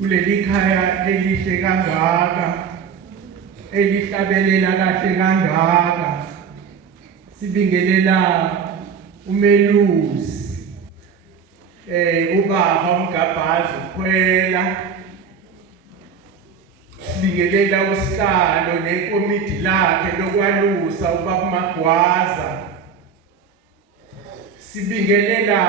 kuleli khaya elihle kangaka, elihlabelela kahle kangaka. Sibingelela umelusi ubaba uMgabhazi ukhwela. Sibingelela usihlalo nekomiti lakhe lokwalusa ubaba uMagwaza. Sibingelela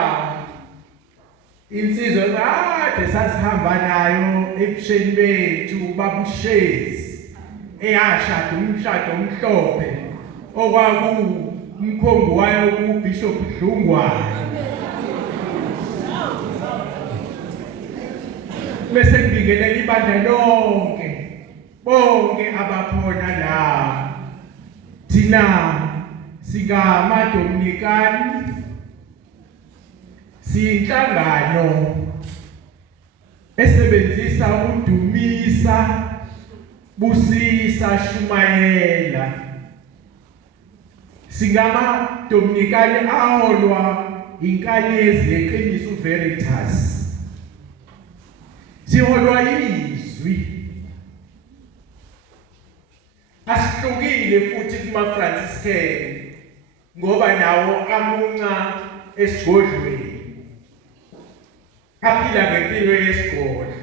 insizwa kade sasihamba nayo ebusheni bethu ubaba uShezi eyashada umshado omhlophe okwakumkhongo wayo kuBishop Dlungwane. Bese ngibingelela ibandla lonke bonke abakhona la. Thina singamaDominikani, siyinhlangano esebenzisa uDumisa Busisa Shumayela. SingamaDominikani aholwa inkanyezi yeqiniso Veritas. Siholwa izwi. Asihlukile futhi kumaFranciscan ngoba nawo amunca esigodlweni, aphila ngempilo yesigodlo.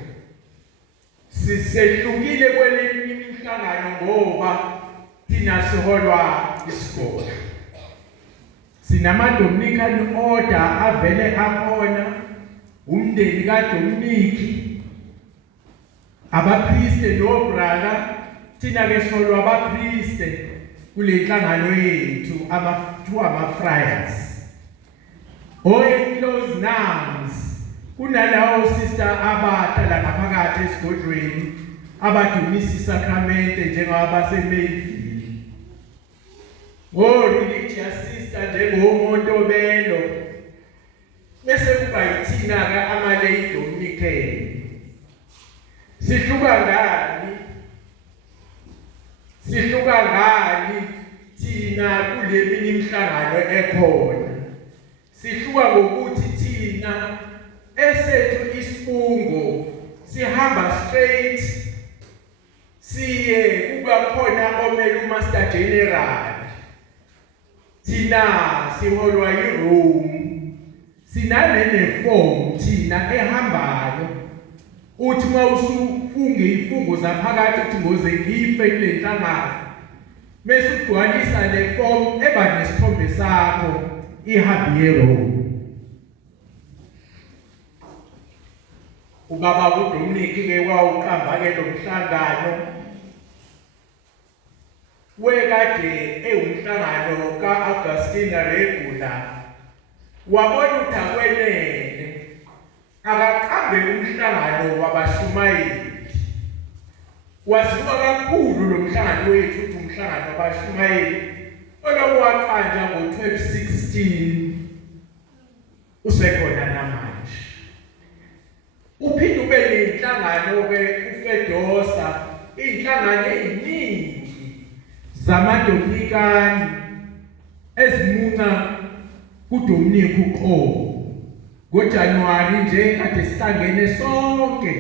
Sisehlukile kwelinye imihlangano ngoba thina siholwa isigodlo. SinamaDominican order avele akhona, umndeni kaDominiki, abapriste nobrala. Thina ke siholwa abapriste kule nhlangano yethu ama-friars. Close nuns kunalawo sister abahlala ngaphakathi esigodlweni abadumisa isakramente njengabaseMayville. Religious sister njengoMontobelo. Bese kuba yithina ke ama-lay Dominican. Sihluka ngani thina kuleminye imihlangano ekhona? Sihluka ngokuthi thina esethu isifungo sihamba straight siye kuba khona omele uMaster General. Thina siholwa yiRome, sinane form thina ehambayo. Uthi mawusufunge ifungo zaphakathi uthi ngoze ngife kule nhlangano, bese ugcwalisa le form eba nesithombe sakho ihambi yeRome. Ubaba uDominiki ke wawuqamba ke lo mhlangano wekade ewumhlangano kaAugustine Regular. Wabona ukuthi akwenele akaqambe umhlangano wabashumayeli. Waziwa kakhulu lo mhlangano wethu ukuthi umhlangano wabashumayeli olowaqanja ngo-1216 usekhona namanje. Uphinde ube nenhlangano ke uFedosa, inhlangano eziningi zamaDominikani ezimunca kuDominiki uqobo. NgoJanuwari nje kade sihlangene sonke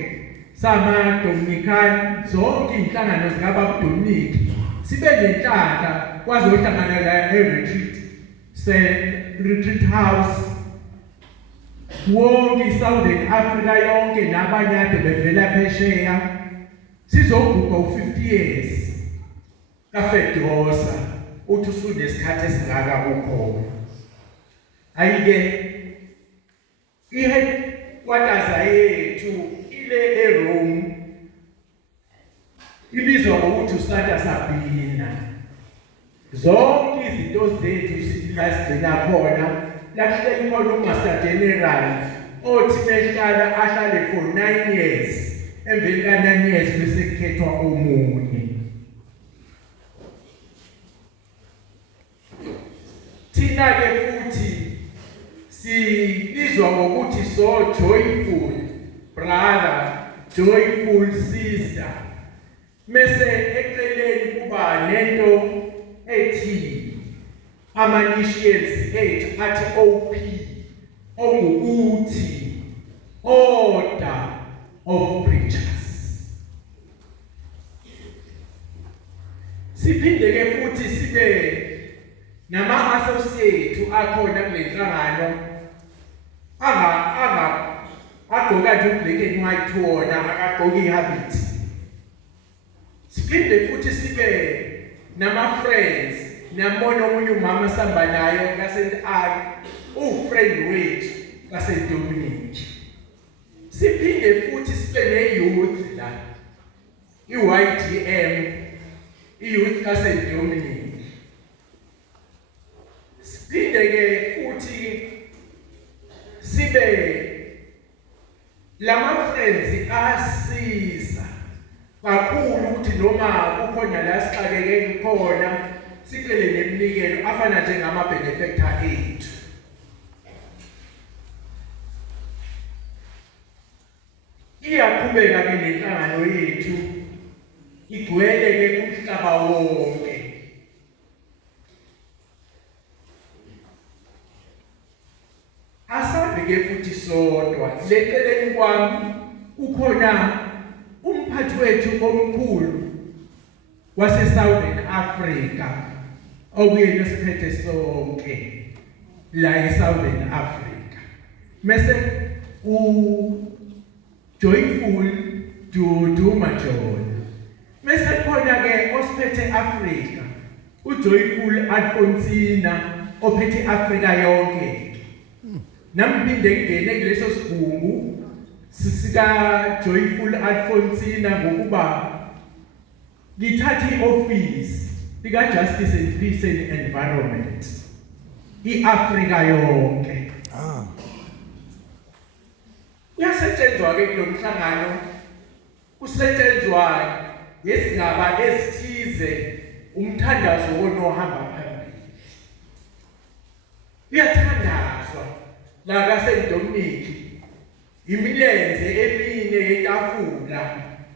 samaDominikani, zonke inhlangano zikaBabuDominiki sibe nenhlaka kwazohlangana la retreat house. Wonke Southern Africa yonke nabanye ade bevela phesheya sizoguqa u50 years kaFedosa. Uthi usunesikhathi esingaka ukhona. Ayike iheadquarters yethu ile eRome ibizwa ngokuthi uSanta Sabina. Zonke izinto zethu sisigcina khona. Lakuhleli khona uMaster General othi mehlala ahlale for 9 years. Emveni ka9 years bese kukhethwa omunye. Thina ke futhi sibizwa ngokuthi so joyful brother, joyful sister. Mese eceleni kuba nento ethi ama-initials ethu athi OP, ongukuthi Order of pictures. Siphinde ke futhi sibe nama-associate akhona kule nhlangano agqoka nje ublack and white wona akagqoki ihabit. Siphinde futhi sibe nama-friends, niyambona omunye umama sihamba nayo kaSt. Anne, ufriend wethu kaSt. Dominic. Siphinde futhi sibe ne-youth la, i-YDM, i-youth kaSt. Dominic. Siphinde ke futhi sibe lama friends asiza kakhulu ukuthi noma kukhona la sixakeke khona sicele neminikelo afana njengama benefactor ethu. Iyaqhubeka ke nenhlangano yethu igcwele ke umhlaba wonke. Asabe ke futhi sodwa leceleni kwami ukhona umphathi wethu omkhulu wase Southern Africa okuyena siphethe sonke la eSouthern Africa. Mase Joyful Duduma John. Mase khona ke osiphethe Africa uJoyful Alfonsina ophethe Africa yonke. Namphinde ngene kuleso sigungu sisika Joyful Alfonsina ngokuba ngithatha ioffice lika Justice and Peace and Environment iAfrika yonke. Uyasetshenzwa ke kulomhlangano, usetshenzwa ngesigaba esithize umthandazo wonohamba phambili. Uyathandazwa la kaSt. Dominic imilenze emine yetafula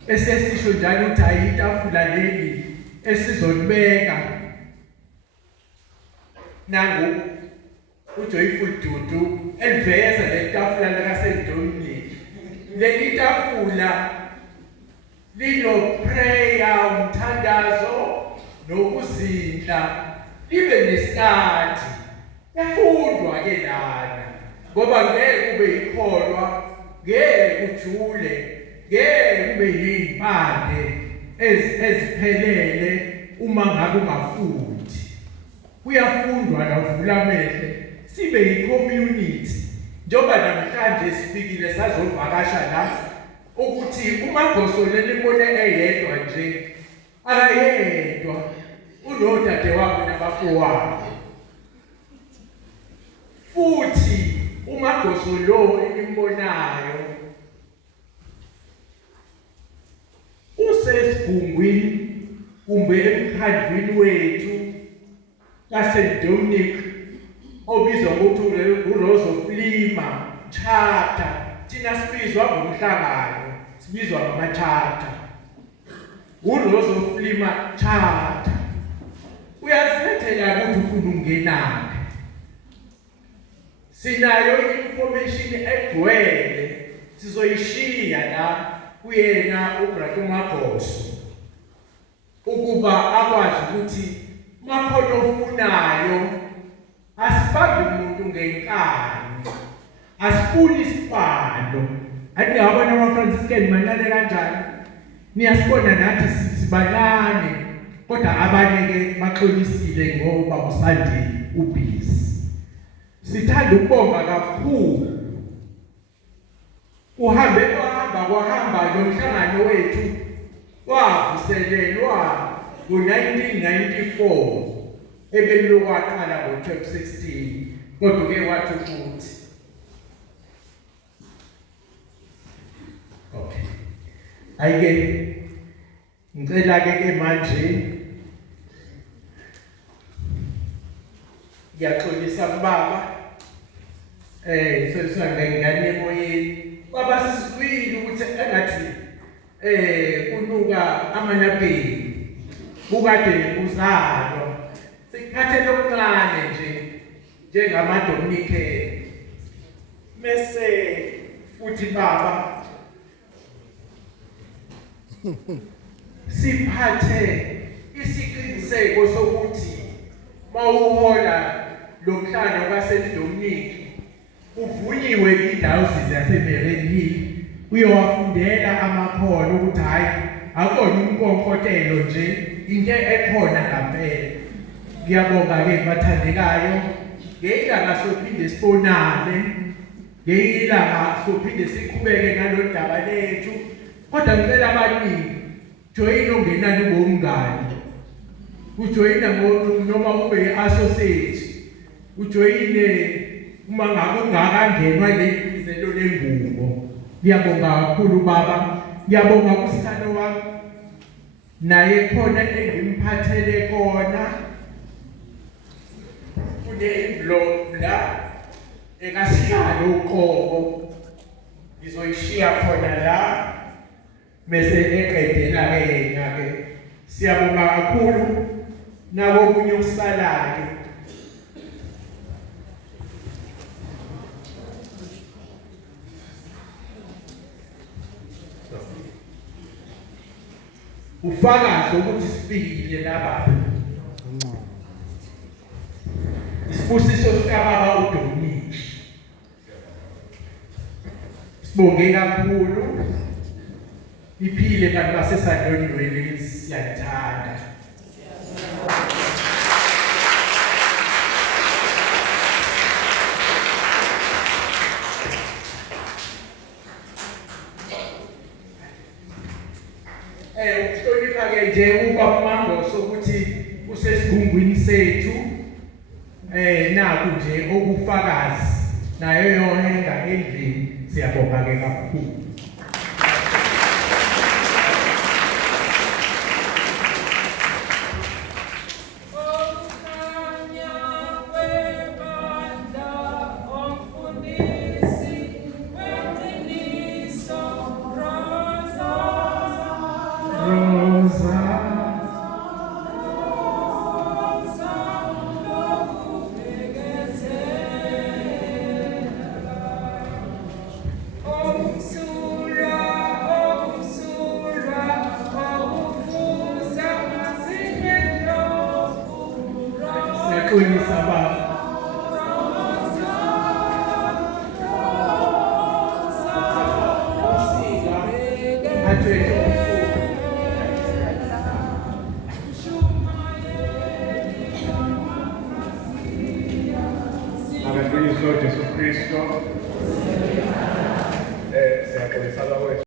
esesisho njalo ukuthi ayitafula leli esizolibeka nangu uJoyful Dudu eliveza letafula la kaSt. Dominic. Leli tafula lino prayer, umthandazo nokuzindla, libe nesikhathi yafundwa ke lana ngoba ngeke kube ikholwa, ngeke ujule, ngeke kube yimpande eziphelele uma ngabe ungafundi. Kuyafundwa la, uvula amehlo sibe yi-community. Njengoba namhlanje sifikile sazovakasha la ukuthi uMagoso lelibone eyedwa nje akayedwa, unodadewabo nabafowabo. Futhi uMagoso lo enimbonayo usesigungwini kumbe emkhandlwini wethu kaSt. Dominic obizwa ngokuthi uRose of Lima Charter. Thina sibizwa ngomhlangano, sibizwa ngama-charter. uRose of Lima Charter. Uyazilethela ukuthi ufuna ungenaphi. Sinayo information egcwele sizoyishiya la kuyena uBrother Magoso ukuba akwazi ukuthi makhono ofunayo asifaki umuntu ngenkani, asifuni isibalo. Andiyabona ama-Franciscan mancane kanjani, niyasibona nathi sibancane kodwa abanye ke baxolisile ngoba usandi ubhizi. Sithanda ukubonga kakhulu kwahamba nomhlangano wethu wavuselelwa ngo-1994 ebelokwaqala ngo-2016 kodwa ke wathi futhi okay. Ayike ngicela ke manje ngiyaxolisa kubaba sesingangane emoyeni baba siswile ukuthi engathi kunuka amanapeni ukade uzalwa sikhathe lokuncane nje njengamaDominicans. Mese futhi baba siphathe isiqiniseko sokuthi mawuhola lomhlangano kaSt Dominic uvunyiwe iDiocese yaseMarine Hill uyowafundela amakhono ukuthi hayi akona umkonkotelo nje into ekhona ngampela. Ngiyabonga ke bathandekayo, ngeyilanga sophinde sibonane, ngeyilanga sophinde siqhubeke ngalodaba lethu, kodwa ngicela abaningi join ongenani bomngane, ujoyina noma ube associate, ujoyine uma ngabe ungakangenwa lezelo lengubo. Ngiyabonga kakhulu baba, ngiyabonga kusikhalo wami naye khona engimphathele kona kune envelope la ekasihlalo uqobo ngizoyishiya khona la bese eqedela ke yena ke. Siyabonga kakhulu nabo kunye ukusalayo. Ufakazi ukuthi sifikile lapha. Isibusiso sikababa uDominic. Sibonge kakhulu. Iphile kanti basesandoni lwelezi siyathanda. Ukuhlonipha ke nje uba Mangosuthu ukuthi usesigungwini sethu naku nje okufakazi nayo yohenga endlini. Siyabonga ke kakhulu. Jesucristo,